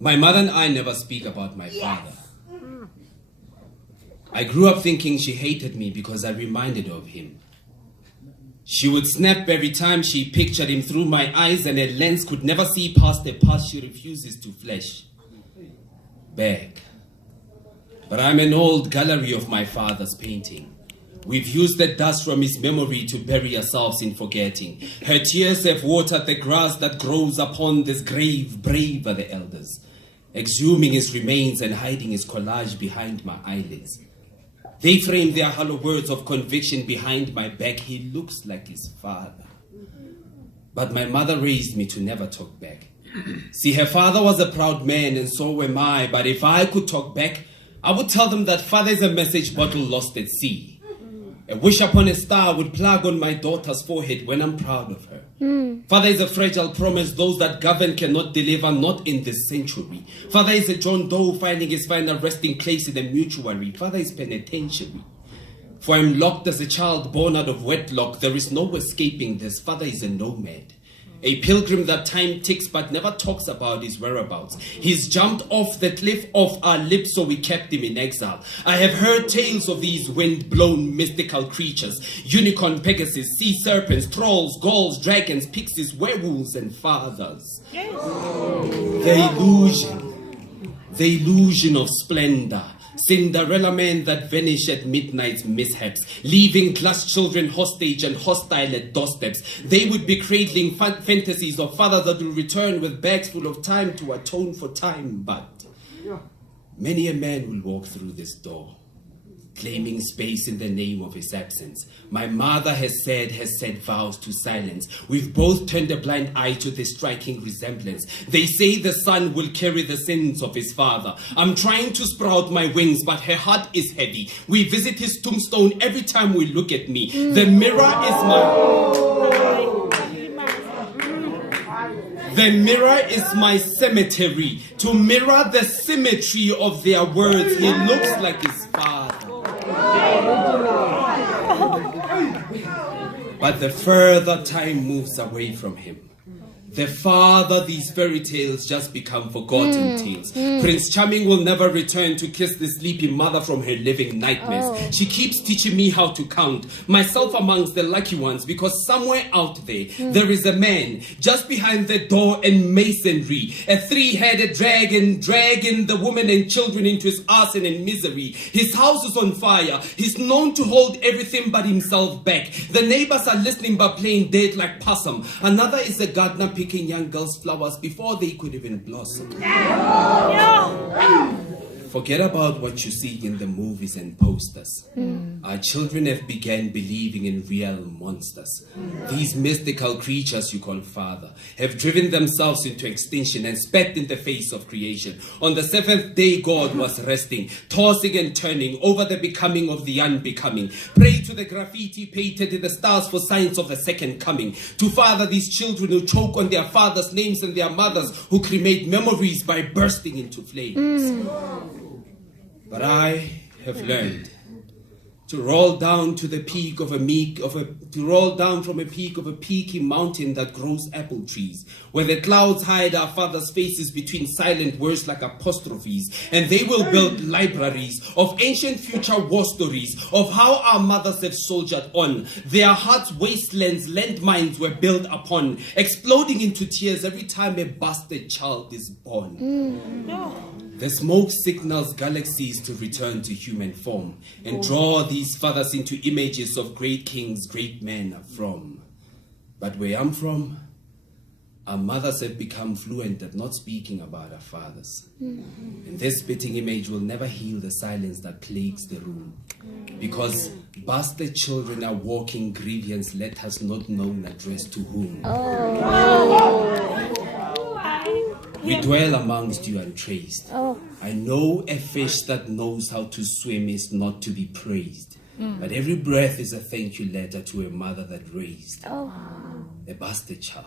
My mother and I never speak about my father. I grew up thinking she hated me because I reminded her of him. She would snap every time she pictured him through my eyes, and her lens could never see past the part she refuses to flesh. Beg. But I'm an old gallery of my father's painting. We've used the dust from his memory to bury ourselves in forgetting. Her tears have watered the grass that grows upon this grave. Brave are the elders, exhuming his remains and hiding his collage behind my eyelids. They frame their hollow words of conviction behind my back. He looks like his father. But my mother raised me to never talk back. See, her father was a proud man, and so am I. But if I could talk back, I would tell them that father is a message bottle lost at sea. A wish upon a star would plug on my daughter's forehead when I'm proud of her. Father is a fragile promise those that govern cannot deliver, not in this century. Father is a John Doe finding his final resting place in a mortuary. Father is penitentiary. For I'm locked as a child born out of wedlock. There is no escaping this. Father is a nomad. A pilgrim that time ticks but never talks about his whereabouts. He's jumped off the cliff of our lips, so we kept him in exile. I have heard tales of these wind-blown mystical creatures. Unicorn, Pegasus, sea serpents, trolls, ghouls, dragons, pixies, werewolves, and fathers. Yes. The illusion of splendor. Cinderella men that vanish at midnight's mishaps, leaving glass children hostage and hostile at doorsteps. They would be cradling fantasies of fathers that will return with bags full of time to atone for time. But many a man will walk through this door, claiming space in the name of his absence. My mother has said vows to silence. We've both turned a blind eye to this striking resemblance. They say the son will carry the sins of his father. I'm trying to sprout my wings, but her heart is heavy. We visit his tombstone every time we look at me. The mirror is my cemetery. To mirror the symmetry of their words, he looks like his father. But the further time moves away from him, the farther these fairy tales just become forgotten tales. Prince Charming will never return to kiss the sleepy mother from her living nightmares. She keeps teaching me how to count, myself amongst the lucky ones, because somewhere out there, there is a man just behind the door in masonry, a three-headed dragon, dragging the women and children into his arson and misery. His house is on fire. He's known to hold everything but himself back. The neighbors are listening but playing dead like possum. Another is a gardener picking young girls' flowers before they could even blossom. Forget about what you see in the movies and posters. Our children have begun believing in real monsters. These mystical creatures you call father have driven themselves into extinction and spat in the face of creation. On the seventh day, God was resting, tossing and turning over the becoming of the unbecoming. Pray to the graffiti painted in the stars for signs of the second coming. To father these children who choke on their fathers' names and their mothers who cremate memories by bursting into flames. But I have learned to roll down to the peak of to roll down from a peak of a peaky mountain that grows apple trees, where the clouds hide our fathers' faces between silent words like apostrophes, and they will build libraries of ancient future war stories of how our mothers have soldiered on. Their hearts' wastelands, landmines were built upon, exploding into tears every time a bastard child is born. The smoke signals galaxies to return to human form and draw these fathers into images of great kings, great men are from. But where I'm from, our mothers have become fluent at not speaking about our fathers. And this spitting image will never heal the silence that plagues the room. Because bastard children are walking grievance letters not known addressed to whom. We dwell amongst you untraced. I know a fish that knows how to swim is not to be praised. But every breath is a thank you letter to a mother that raised a bastard child.